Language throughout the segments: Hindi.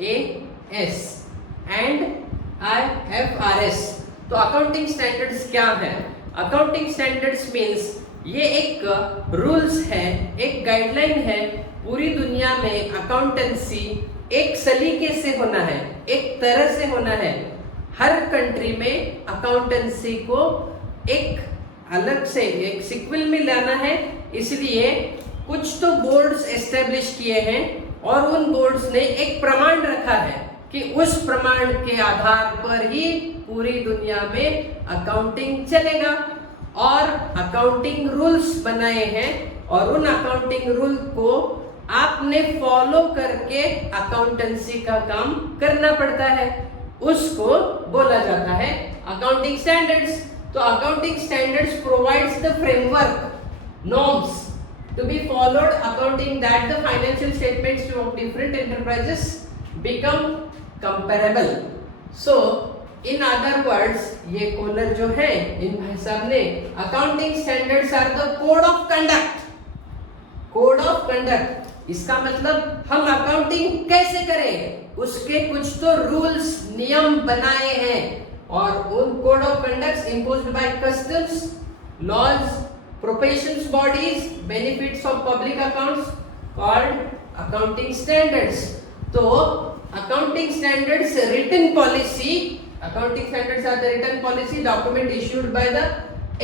IAS and IFRS। तो अकाउंटिंग स्टैंडर्ड्स क्या है? अकाउंटिंग स्टैंडर्ड्स मीन्स ये एक रूल्स है, एक गाइडलाइन है। पूरी दुनिया में अकाउंटेंसी एक सलीके से होना है, एक तरह से होना है। हर कंट्री में अकाउंटेंसी को एक अलग से एक सीक्वल में लाना है, इसलिए कुछ तो बोर्ड्स एस्टेब्लिश किए हैं और उन बोर्ड्स ने एक प्रमाण रखा है कि उस प्रमाण के आधार पर ही पूरी दुनिया में अकाउंटिंग चलेगा। और अकाउंटिंग रूल्स बनाए हैं और उन अकाउंटिंग रूल को आपने फॉलो करके अकाउंटेंसी का काम करना पड़ता है, उसको बोला जाता है अकाउंटिंग स्टैंडर्ड्स। तो accounting standards provides the framework, norms to be followed accounting that the financial statements of different enterprises become comparable. So in other words, ये कॉलर जो है इन भाई साहब ने accounting standards are the code of conduct. Code of conduct, इसका मतलब हम अकाउंटिंग कैसे करें उसके कुछ तो रूल्स नियम बनाए हैं और उन code of conducts imposed by customs, laws, professions bodies, benefits of public accounts called accounting standards. तो accounting standards written policy, accounting standards are the written policy document issued by the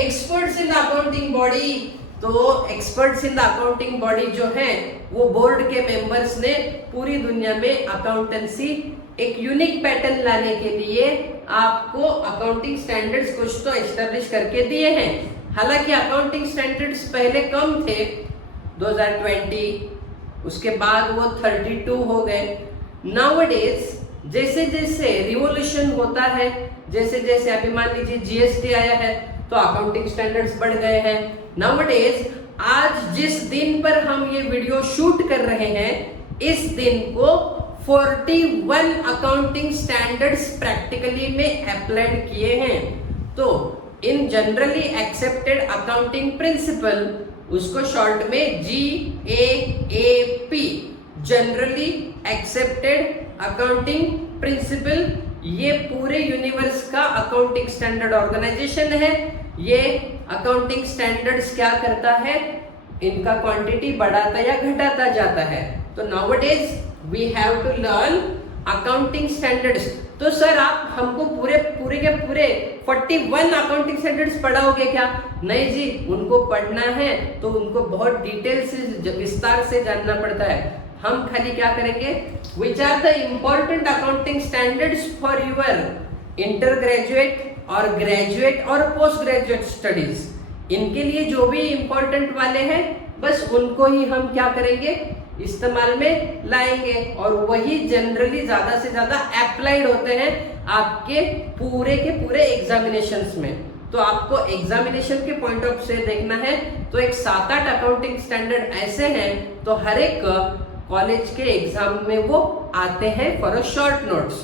experts in the accounting body. तो experts in the accounting body जो है वो बोर्ड के मेंबर्स ने पूरी दुनिया में अकाउंटेंसी एक यूनिक पैटर्न लाने के लिए आपको अकाउंटिंग स्टैंडर्ड्स कुछ तो एस्टेब्लिश करके दिए हैं। हालांकि अकाउंटिंग स्टैंडर्ड्स पहले कम थे 2020, उसके बाद वो 32 हो गए। नाउअडेज जैसे जैसे रिवोल्यूशन होता है, जैसे जैसे अभी मान लीजिए जीएसटी आया है तो अकाउंटिंग स्टैंडर्ड्स बढ़ गए हैं। नाउअडेज आज जिस दिन पर हम ये वीडियो शूट कर रहे हैं इस दिन को 41 अकाउंटिंग स्टैंडर्ड्स प्रैक्टिकली में अप्लाइड किए हैं। तो इन जनरली एक्सेप्टेड अकाउंटिंग प्रिंसिपल, उसको शॉर्ट में GAAP, generally accepted accounting principle, ये पूरे यूनिवर्स का अकाउंटिंग स्टैंडर्ड ऑर्गेनाइजेशन है। ये अकाउंटिंग स्टैंडर्ड्स क्या करता है, इनका क्वांटिटी बढ़ाता या घटाता जाता है। तो nowadays we have to learn accounting standards. तो सर आप हमको पूरे के पूरे 41 अकाउंटिंग स्टैंडर्ड्स पढ़ाओगे क्या? नहीं जी, उनको पढ़ना है तो उनको बहुत डिटेल से विस्तार से जानना पड़ता है। हम खाली क्या करेंगे, which are the important accounting standards for your inter graduate और ग्रेजुएट और पोस्ट ग्रेजुएट स्टडीज, इनके लिए जो भी इम्पोर्टेंट वाले हैं बस उनको ही हम क्या करेंगे, इस्तेमाल में लाएंगे और वही जनरली ज्यादा से ज्यादा अप्लाइड होते हैं आपके पूरे के पूरे एग्जामिनेशंस में। तो आपको एग्जामिनेशन के पॉइंट ऑफ से देखना है तो एक 7-8 अकाउंटिंग स्टैंडर्ड ऐसे हैं तो हर एक कॉलेज के एग्जाम में वो आते हैं for a short notes.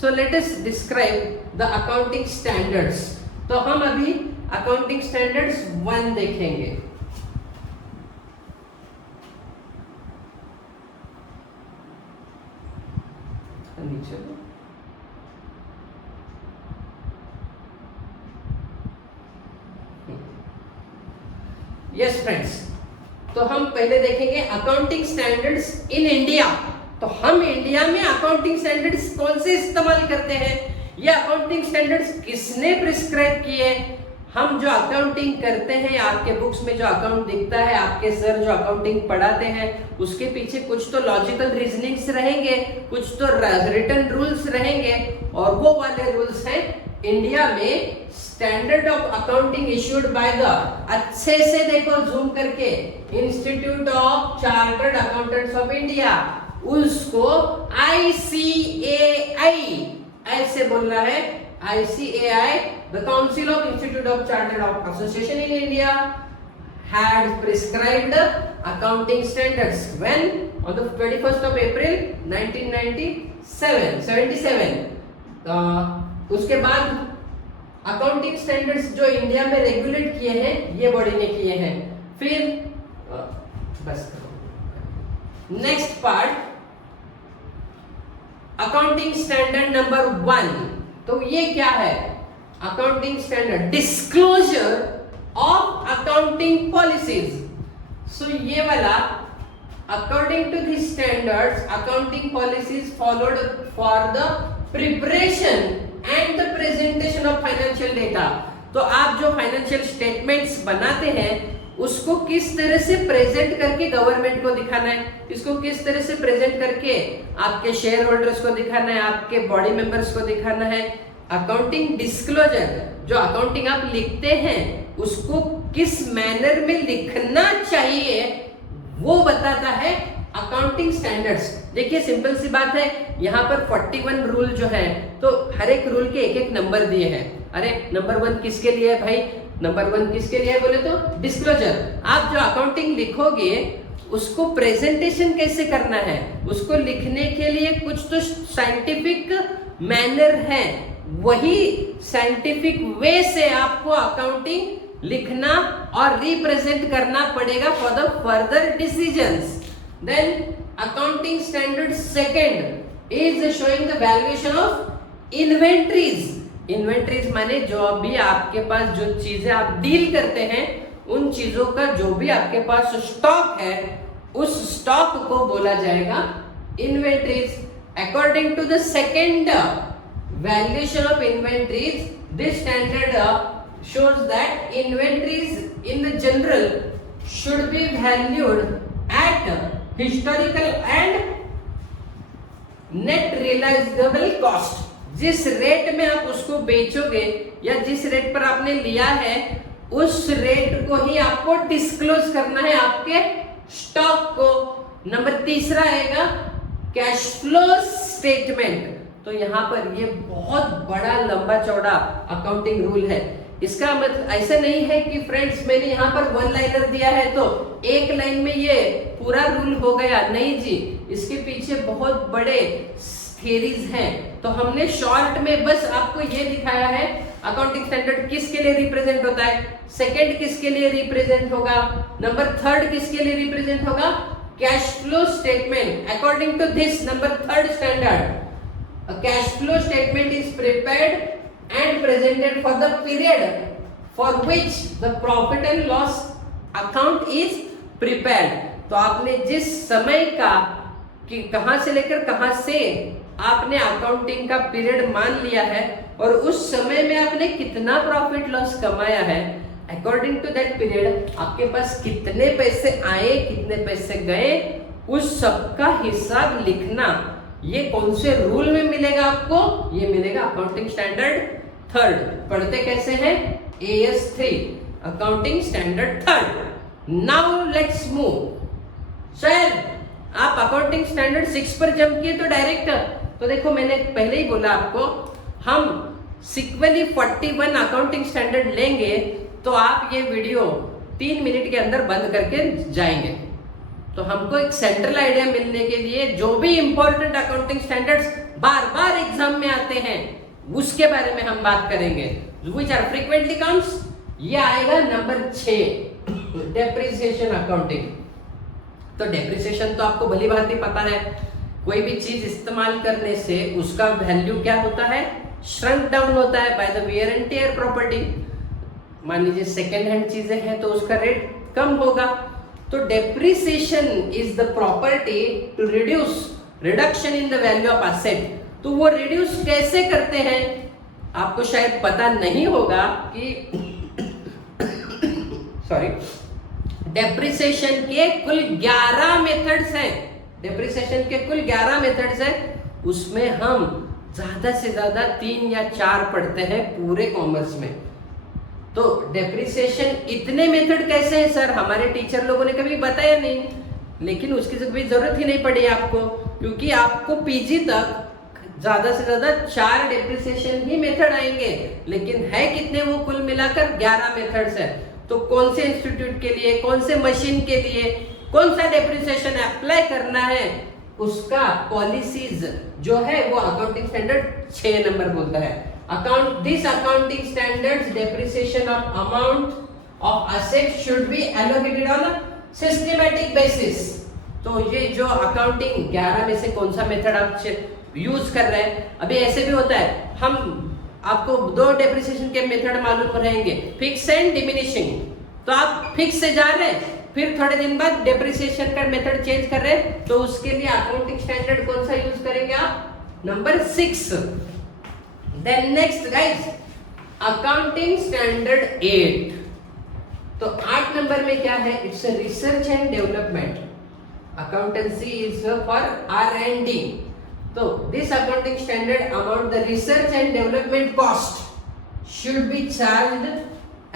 So let us describe the accounting standards. तो हम अभी अकाउंटिंग स्टैंडर्ड्स 1 देखेंगे। नीचे यस फ्रेंड्स, तो हम पहले देखेंगे अकाउंटिंग स्टैंडर्ड्स इन इंडिया। तो हम इंडिया में अकाउंटिंग स्टैंडर्ड्स कौन से इस्तेमाल करते हैं, ये अकाउंटिंग स्टैंडर्ड्स किसने प्रिस्क्राइब किए। हम जो अकाउंटिंग करते हैं, आपके बुक्स में जो अकाउंट दिखता है, आपके सर जो अकाउंटिंग पढ़ाते हैं, उसके पीछे कुछ तो लॉजिकल रीजनिंग्स रहेंगे, कुछ तो रिटन रूल्स रहेंगे और वो वाले रूल्स हैं इंडिया में standard of accounting issued by the, अच्छे से देखो जूम करके, institute of chartered accountants of India, उसको ICAI ऐसे बोलना है, ICAI, the Council of Institute of Chartered Association in India had prescribed accounting standards when on the 21st of April 1977। उसके बाद अकाउंटिंग स्टैंडर्ड्स जो इंडिया में रेगुलेट किए हैं ये बॉडी ने किए हैं। फिर बस next part accounting standard number 1, तो ये क्या है? Accounting standard disclosure of accounting policies. So ये वाला according to the standards accounting policies followed for the preparation and the presentation of financial data. तो आप जो फाइनेंशियल स्टेटमेंट्स बनाते हैं उसको किस तरह से प्रेजेंट करके गवर्नमेंट को दिखाना है, इसको किस तरह से प्रेजेंट करके आपके शेयर होल्डर्स को दिखाना है, आपके बॉडी मेंबर्स को दिखाना है। अकाउंटिंग डिस्क्लोजर, जो अकाउंटिंग आप लिखते हैं उसको किस मैनर में लिखना चाहिए वो बताता है अकाउंटिंग स्टैंडर्ड्स। देखिए सिंपल सी बात है, यहाँ पर 41 रूल जो है तो हर एक रूल के एक एक नंबर दिए हैं। अरे नंबर 1 किसके लिए है भाई? नंबर 1 किसके लिए है बोले तो डिस्क्लोजर। आप जो अकाउंटिंग लिखोगे उसको प्रेजेंटेशन कैसे करना है, उसको लिखने के लिए कुछ तो साइंटिफिक मैनर है, वही साइंटिफिक वे से आपको अकाउंटिंग लिखना और रिप्रेजेंट करना पड़ेगा for the further decisions. Then accounting standard second is showing the valuation of inventories. Inventories माने जो अभी आपके पास जो चीजें आप डील करते हैं उन चीजों का जो भी आपके पास स्टॉक है उस स्टॉक को बोला जाएगा inventories. According to the second valuation of inventories, this standard shows that inventories in the general should be valued at historical and net realizable cost। जिस रेट में आप उसको बेचोगे या जिस रेट पर आपने लिया है उस रेट को ही आपको डिस्क्लोज करना है आपके स्टॉक को। नंबर 3 आएगा कैश फ्लो स्टेटमेंट। तो यहाँ पर ये बहुत बड़ा लंबा चौड़ा अकाउंटिंग रूल है। इसका मतलब ऐसा नहीं है कि फ्रेंड्स मैंने यहाँ पर 1 लाइनर दिया है तो एक लाइन में ये पूरा रूल हो गया, नहीं जी, इसके पीछे बहुत बड़े थियरीज हैं। तो हमने शॉर्ट में बस आपको ये दिखाया है अकाउंटिंग स्टैंडर्ड किसके लिए रिप्रेजेंट होता है, सेकंड किसके लिए रिप्रेजेंट होगा, नंबर 3 किसके लिए रिप्रेजेंट होगा, cash flow statement. According to this number 3 standard a cash flow statement is prepared and presented for the period for which the profit and loss account is prepared। तो आपने जिस समय का कि कहां से लेकर कहां से आपने अकाउंटिंग का पीरियड मान लिया है और उस समय में आपने कितना प्रॉफिट लॉस कमाया है, अकॉर्डिंग टू दैट पीरियड आपके पास कितने पैसे आए कितने पैसे गए, उस सब का हिसाब लिखना। ये कौन से रूल में मिलेगा आपको? ये मिलेगा अकाउंटिंग स्टैंडर्ड 3। पढ़ते कैसे हैं? AS3 accounting standard 3। Now let's move. Sir आप अकाउंटिंग स्टैंडर्ड 6 पर जंप किए तो डायरेक्ट, तो देखो मैंने पहले ही बोला आपको हम सिक्वली 41 अकाउंटिंग स्टैंडर्ड लेंगे तो आप ये वीडियो 3 मिनट के अंदर बंद करके जाएंगे। तो हमको एक सेंट्रल आइडिया मिलने के लिए जो भी इंपॉर्टेंट अकाउंटिंग स्टैंडर्ड्स बार बार एग्जाम में आते हैं उसके बारे में हम बात करेंगे। व्हिच आर फ्रीक्वेंटली कम्स, ये आएगा नंबर 6 डेप्रिसिएशन अकाउंटिंग। तो डेप्रिसिएशन तो आपको भली भांति पता है, कोई भी चीज इस्तेमाल करने से उसका वैल्यू क्या होता है, श्रंक डाउन होता है by the wear and tear property. मान लीजिए सेकेंड हैंड चीजें हैं तो उसका रेट कम होगा। तो depreciation is the property to reduction in the value of asset. तो वो रिड्यूस कैसे करते हैं आपको शायद पता नहीं होगा कि सॉरी, डेप्रिसिएशन के कुल 11 मेथड्स हैं। डेप्रिसिएशन के कुल 11 मेथड्स हैं, उसमें हम ज्यादा से ज्यादा 3 या 4 पढ़ते हैं पूरे कॉमर्स में। तो डेप्रिसिएशन इतने मेथड कैसे हैं सर, हमारे टीचर लोगों ने कभी बताया नहीं, लेकिन उसकी कभी जरूरत ही नहीं पड़ी आपको, क्योंकि आपको पीजी तक ज्यादा से ज्यादा 4 डेप्रिसिएशन ही मेथड आएंगे, लेकिन है कितने वो कुल मिलाकर 11 मेथड्स है। तो कौन से इंस्टीट्यूट के लिए, कौन से मशीन के लिए कौन सा डेप्रिसिएशन अप्लाई करना है, उसका पॉलिसीज जो है वो अकाउंटिंग स्टैंडर्ड 6 नंबर बोलता है। This accounting standards depreciation of amount of assets should be allocated on a systematic basis। तो ये जो अकाउंटिंग 11 में से कौन सा मेथड आप यूज कर रहे हैं। अभी ऐसे भी होता है, हम आपको दो डेप्रिसिएशन के मेथड मालूम रहेंगे, फिक्स एंड डिमिनिशिंग। तो आप फिक्स से जा रहे हैं, फिर थोड़े दिन बाद डेप्रिसिएशन का मेथड चेंज कर रहे हैं, तो उसके लिए अकाउंटिंग स्टैंडर्ड कौन सा यूज करेंगे आप? Number 6। Then next guys, accounting standard 8। तो 8 नंबर में क्या है? It's research and development. Accountancy is for R&D। तो this accounting standard amount the research and development cost should be charged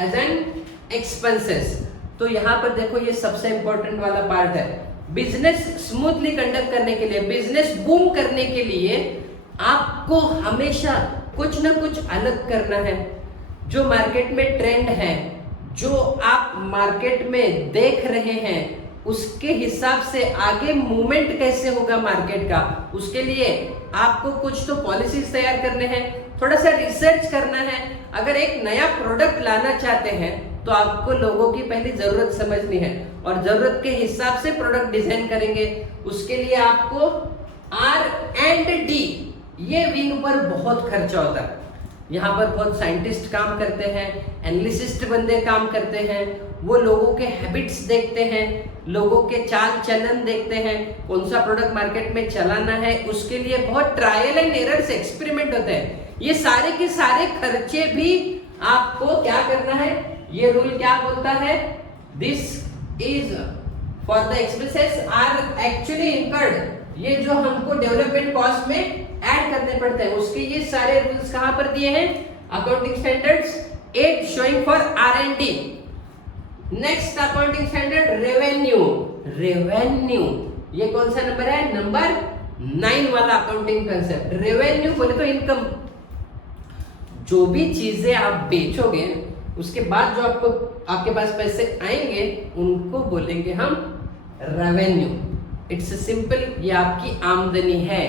as an expenses. तो यहाँ पर देखो, ये सबसे इंपॉर्टेंट वाला पार्ट है। बिजनेस स्मूथली कंडक्ट करने के लिए, बिजनेस बूम करने के लिए आपको हमेशा कुछ ना कुछ अलग करना है। जो मार्केट में ट्रेंड है, जो आप मार्केट में देख रहे हैं, उसके हिसाब से आगे मूवमेंट कैसे होगा मार्केट का, उसके लिए आपको कुछ तो पॉलिसीज तैयार करने हैं, थोड़ा सा रिसर्च करना है। अगर एक नया प्रोडक्ट लाना चाहते हैं तो आपको लोगों की पहली जरूरत समझनी है और जरूरत के हिसाब से प्रोडक्ट डिजाइन करेंगे। उसके लिए आपको R&D ये विंग पर बहुत खर्चा होता है। यहाँ पर बहुत साइंटिस्ट काम करते हैं, एनालिसिस्ट बंदे काम करते हैं, वो लोगों के हैबिट्स देखते हैं, लोगों के चाल चलन देखते हैं, कौन सा प्रोडक्ट मार्केट में चलाना है, उसके लिए बहुत ट्रायल एंड एरर से एक्सपेरिमेंट होते हैं। ये सारे के सारे खर्चे भी आपको क्या करना है? ये रूल क्या बोलता है? This is for the expenses are actually incurred. ये जो हमको डेवलपमेंट कॉस्ट में ऐड करने पड़ते हैं, उसके ये सारे रूल्स कहां पर दिए हैं? Accounting standards 8 showing for R&D। Next accounting standard revenue. Revenue ये कौन सा नंबर है? नंबर 9 वाला अकाउंटिंग कंसेप्ट। रेवेन्यू बोले तो इनकम। जो भी चीजें आप बेचोगे, उसके बाद जो आपके पास पैसे आएंगे, उनको बोलेंगे हम रेवेन्यू। इट्स सिंपल, ये आपकी आमदनी है,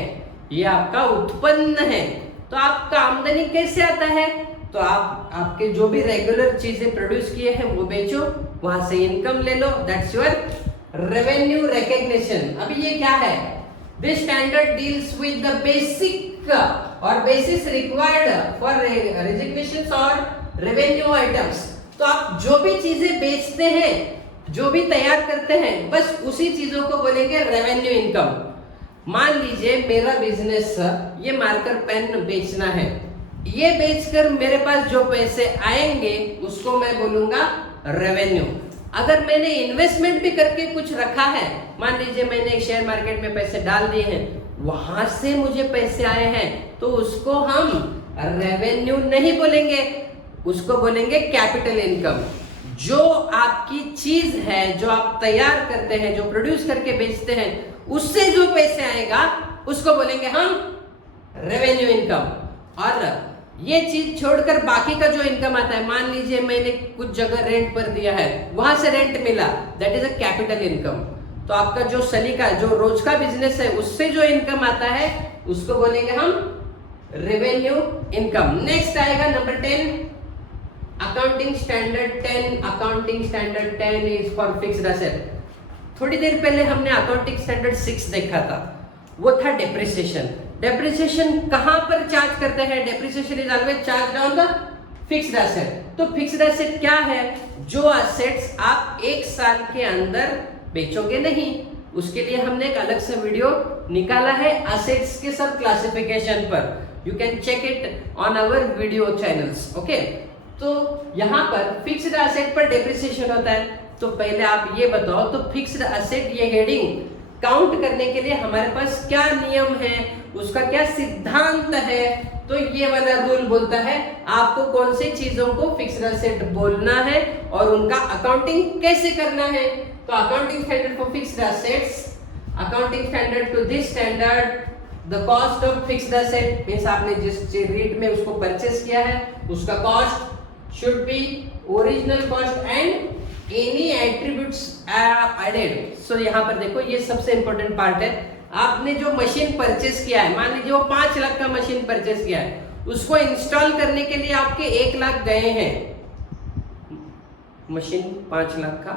ये आपका उत्पन्न है। तो आपका आमदनी कैसे आता है? तो आप आपके जो भी रेगुलर चीजें प्रोड्यूस किए हैं वो बेचो, वहां से इनकम ले लो, दैट्स योर रेवेन्यू रिकॉग्निशन। अभी ये क्या है? This standard deals with the basic और बेसिस रिक्वायर्ड फॉर रेजिग्नेशंस और रेवेन्यू आइटम्स। तो आप जो भी चीजें बेचते हैं, जो भी तैयार करते हैं, बस उसी चीजों को बोलेंगे रेवेन्यू इनकम। मान लीजिए मेरा बिजनेस ये मार्कर पेन बेचना है, ये बेचकर मेरे पास जो पैसे आएंगे उसको मैं बोलूंगा रेवेन्यू। अगर मैंने इन्वेस्टमेंट भी करके कुछ रखा है, मान लीजिए मैंने एक शेयर मार्केट में पैसे डाल दिए हैं, वहां से मुझे पैसे आए हैं, तो उसको हम रेवेन्यू नहीं बोलेंगे, उसको बोलेंगे कैपिटल इनकम। जो आपकी चीज है, जो आप तैयार करते हैं, जो प्रोड्यूस करके बेचते हैं, उससे जो पैसे आएगा उसको बोलेंगे हम रेवेन्यू इनकम। और ये चीज छोड़कर बाकी का जो इनकम आता है, मान लीजिए मैंने कुछ जगह रेंट पर दिया है, वहां से रेंट मिला, that is a capital income. तो आपका जो सलीका, जो रोज का बिजनेस है, उससे जो इनकम आता है उसको बोलेंगे हम रेवेन्यू इनकम। नेक्स्ट आएगा number 10, accounting standard 10। Accounting standard 10 is for fixed asset. थोड़ी देर पहले हमने अकाउंटिंग स्टैंडर्ड 6 देखा था, वो था डेप्रिसिएशन। डेप्रिसिएशन कहां पर चार्ज करते हैं? Depreciation is always charge on the fixed asset. तो फिक्स्ड एसेट क्या है? जो एसेट्स आप 1 साल के अंदर बेचोगे नहीं, उसके लिए हमने एक अलग से वीडियो निकाला है एसेट्स के सब क्लासिफिकेशन पर। You can check it on our video channels, okay. तो यहाँ पर फिक्स्ड एसेट पर डेप्रिसिएशन होता है। तो पहले आप ये बताओ, तो फिक्स्ड एसेट ये हेडिंग काउंट करने के लिए हमारे पास क्या नियम है, उसका क्या सिद्धांत है? तो ये वाला रूल बोलता है आपको कौन सी चीजों को फिक्स्ड एसेट बोलना है और उनका अकाउंटिंग कैसे करना है। तो accounting standard for fixed assets, accounting standard two this standard, the cost of fixed asset means आपने जिस रेट में उसको परचेस किया है, उसका cost should be original cost and any attributes added. So यहाँ पर देखो, ये सबसे इंपॉर्टेंट पार्ट है। आपने जो मशीन परचेस किया है, मान लीजिए वो 5 लाख का मशीन परचेस किया है, उसको इंस्टॉल करने के लिए आपके 1 लाख गए हैं, मशीन 5 लाख का,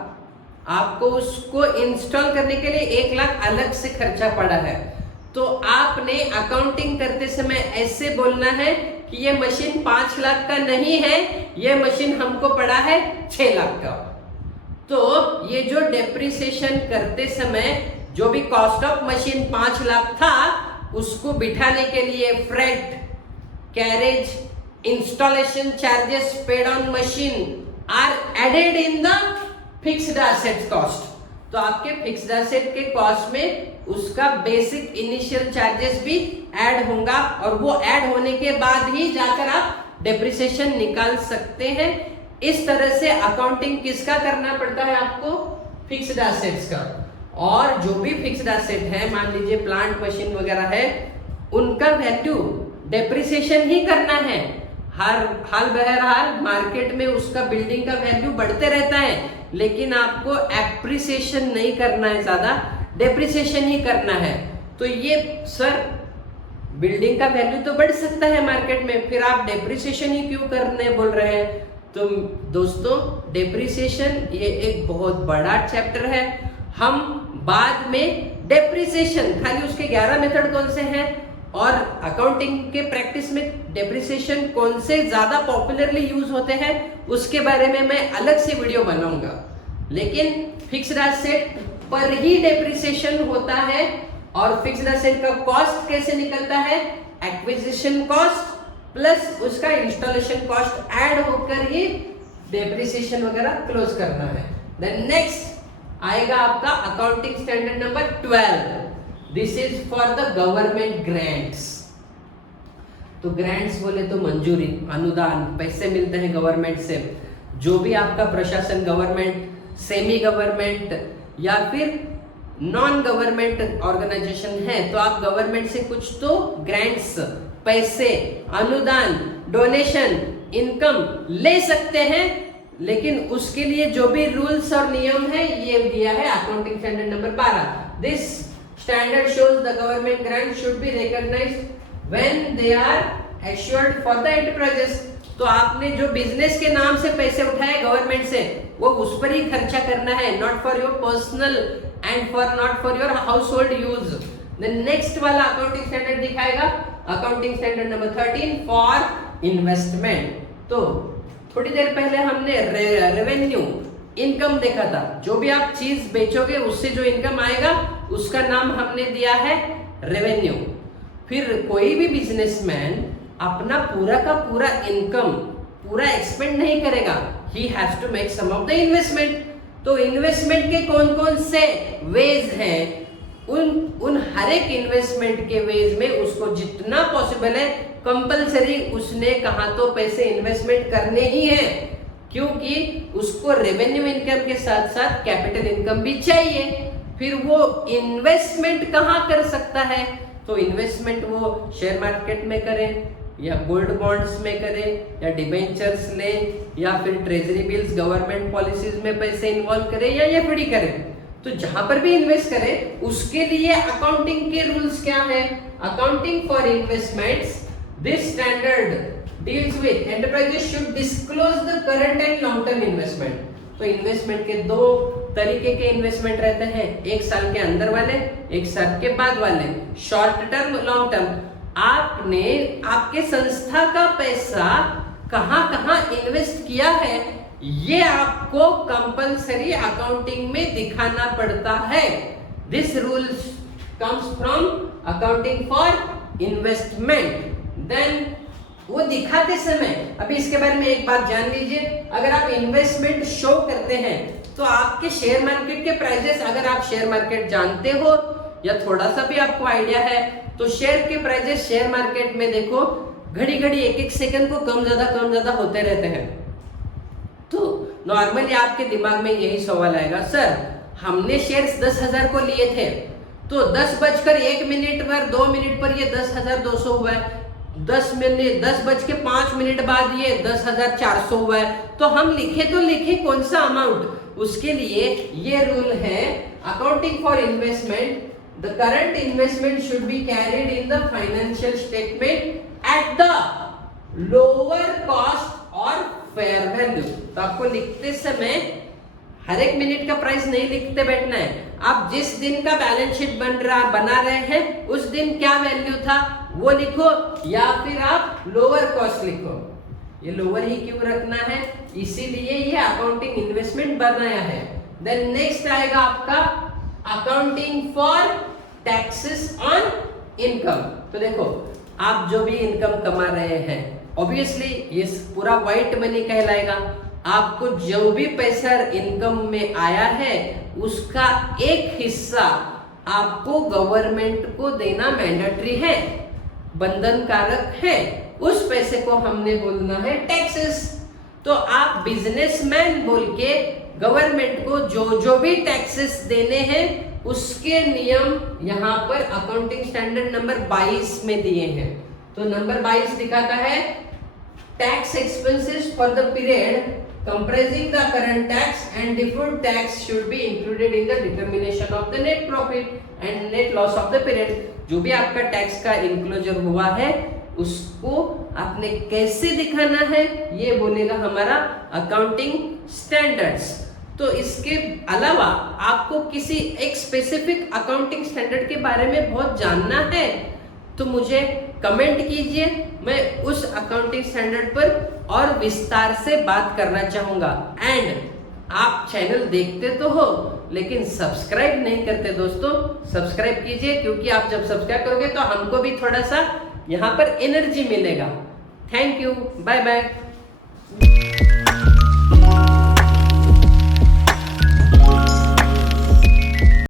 आपको उसको इंस्टॉल करने के लिए 1 लाख अलग से खर्चा पड़ा है। तो आपने अकाउंटिंग करते समय ऐसे बोलना है कि ये मशीन 5 लाख का नहीं है, ये मशीन हमको पड़ा है 6 लाख का। तो ये जो डेप्रिसिएशन करते समय जो भी कॉस्ट ऑफ मशीन 5 लाख था, उसको बिठाने के लिए freight, carriage, installation charges paid on machine are added in the fixed asset cost. तो आपके फिक्स्ड एसेट के कॉस्ट में उसका बेसिक इनिशियल चार्जेस भी ऐड होगा, और वो ऐड होने के बाद ही जाकर आप डेप्रिसिएशन निकाल सकते हैं। इस तरह से अकाउंटिंग किसका करना पड़ता है आपको? फिक्स्ड एसेट्स का। और जो भी फिक्स्ड एसेट है, मान लीजिए प्लांट मशीन वगैरह है, उनका वैल्यू डेप्रिसिएशन ही करना है। हर हाल बहरहाल मार्केट में उसका बिल्डिंग का वैल्यू बढ़ते रहता है, लेकिन आपको एप्रिसिएशन नहीं करना है, ज्यादा डेप्रिसिएशन ही करना है। तो ये सर बिल्डिंग का वैल्यू तो बढ़ सकता है मार्केट में, फिर आप डेप्रिसिएशन ही क्यों करने बोल रहे हैं? तो दोस्तों, डेप्रिसिएशन ये एक बहुत बड़ा चैप्टर है। हम बाद में डेप्रिसिएशन, खाली उसके 11 मेथड कौन से हैं और अकाउंटिंग के प्रैक्टिस में डेप्रिसिएशन कौन से ज्यादा पॉपुलरली यूज होते हैं, उसके बारे में मैं अलग से वीडियो बनाऊंगा। लेकिन फिक्स्ड एसेट पर ही डेप्रिसिएशन होता है, और फिक्स्ड एसेट का कॉस्ट कैसे निकलता है? एक्विजिशन कॉस्ट प्लस उसका इंस्टॉलेशन कॉस्ट ऐड होकर ही डेप्रिसिएशन वगैरह क्लोज करना है। देन नेक्स्ट आएगा आपका accounting standard number 12। This is for the government grants. तो ग्रांट्स बोले तो मंजूरी, अनुदान, पैसे मिलते हैं गवर्नमेंट से। जो भी आपका प्रशासन, गवर्नमेंट, सेमी गवर्नमेंट या फिर नॉन गवर्नमेंट ऑर्गेनाइजेशन है, तो आप गवर्नमेंट से कुछ तो ग्रांट्स, पैसे, अनुदान, डोनेशन, इनकम ले सकते हैं। लेकिन उसके लिए जो भी रूल्स और नियम है, ये दिया है accounting standard number 12। This standard shows the government grant should be recognised when they are assured for the enterprises. तो आपने जो बिजनेस के नाम से पैसे उठाए गवर्नमेंट से, वो उस पर ही खर्चा करना है, not for your personal and not for your household use. Then next वाला अकाउंटिंग स्टैंडर्ड दिखाएगा accounting standard number 13 for investment. तो थोड़ी देर पहले हमने रेवेन्यू, इनकम देखा था। जो भी आप चीज बेचोगे उससे जो इनकम आएगा उसका नाम हमने दिया है रेवेन्यू। फिर कोई भी बिजनेसमैन अपना पूरा का पूरा इनकम पूरा एक्सपेंड नहीं करेगा, he has to make some of the investment. तो इन्वेस्टमेंट के कौन कौन से वेज हैं, उन हर एक इन्वेस्टमेंट के वेज में उसको जितना पॉसिबल है कंपलसरी उसने कहा तो पैसे इन्वेस्टमेंट करने ही हैं, क्योंकि उसको रेवेन्यू इनकम के साथ साथ कैपिटल इनकम भी चाहिए। फिर वो इन्वेस्टमेंट कहाँ कर सकता है? तो इन्वेस्टमेंट वो शेयर मार्केट में करे, या गोल्ड बॉन्ड्स में करे, या डिबेंचर्स ले, या फिर ट्रेजरी बिल्स, गवर्नमेंट पॉलिसीज में पैसे इन्वॉल्व करे, या एफडी करे। तो जहां पर भी इन्वेस्ट करे उसके लिए अकाउंटिंग के रूल्स क्या है? Accounting for investments, this standard deals with enterprises should disclose the current and long term investment. तो इन्वेस्टमेंट के दो तरीके के इन्वेस्टमेंट रहते हैं, एक साल के अंदर वाले, एक साल के बाद वाले, शॉर्ट टर्म, लॉन्ग टर्म। आपने आपके संस्था का पैसा कहां कहां इन्वेस्ट किया है, ये आपको कंपलसरी अकाउंटिंग में दिखाना पड़ता है। This rules comes from accounting for investment. देन वो दिखाते समय, अभी इसके बारे में एक बात जान लीजिए, अगर आप इन्वेस्टमेंट शो करते हैं तो आपके शेयर मार्केट के प्राइजेस, अगर आप शेयर मार्केट जानते हो या थोड़ा सा भी आपको आइडिया है, तो शेयर के प्राइजेस शेयर मार्केट में देखो घड़ी घड़ी एक एक सेकंड को कम ज्यादा होते रहते हैं। तो नॉर्मली आपके दिमाग में यही सवाल आएगा, सर हमने शेयर्स 10,000 को लिए थे, तो 10:01 पर 2 मिनट पर ये 10,200 हुआ है, 10:05 बाद ये 10,400 हुआ है, तो हम लिखे कौन सा अमाउंट? उसके लिए ये रूल है accounting for investment, the current investment should be carried in the financial statement at the lower cost और फेयर वैल्यू। तो आपको लिखते समय हर एक मिनट का प्राइस नहीं लिखते बैठना है, आप जिस दिन का बैलेंस शीट बना रहे हैं उस दिन क्या वैल्यू था वो लिखो, या फिर आप लोअर कॉस्ट लिखो। ये लोअर ही क्यों रखना है, इसीलिए ये अकाउंटिंग इन्वेस्टमेंट बनाया है। देन नेक्स्ट आएगा आपका accounting for taxes on income. तो देखो आप जो भी इनकम कमा रहे हैं, ऑब्वियसली ये पूरा व्हाइट मनी कहलाएगा। आपको जो भी पैसा इनकम में आया है उसका एक हिस्सा आपको गवर्नमेंट को देना मैंडेटरी है, बंधनकारक है। उस पैसे को हमने बोलना है टैक्सेस। तो आप बिजनेसमैन बोल के गवर्नमेंट को जो भी टैक्सेस देने हैं उसके नियम यहाँ पर अकाउंटिंग स्टैंडर्ड नंबर 22 में दिए हैं। तो नंबर 22 दिखाता है tax expenses for the period comprising the current tax and deferred tax should be included in the determination of the net profit and net loss of the period। जो भी आपका टैक्स का इंक्लोजर हुआ है उसको आपने कैसे दिखाना है ये बोलेगा हमारा अकाउंटिंग स्टैंडर्ड्स। तो इसके अलावा आपको किसी एक स्पेसिफिक अकाउंटिंग स्टैंडर्ड के बारे में बहुत जानना है तो मुझे कमेंट कीजिए, मैं उस अकाउंटिंग स्टैंडर्ड पर और विस्तार से बात करना चाहूंगा। एंड आप चैनल देखते तो हो लेकिन सब्सक्राइब नहीं करते दोस्तों, सब्सक्राइब कीजिए, क्योंकि आप जब सब्सक्राइब करोगे तो हमको भी थोड़ा सा यहाँ पर एनर्जी मिलेगा। Thank you, bye bye.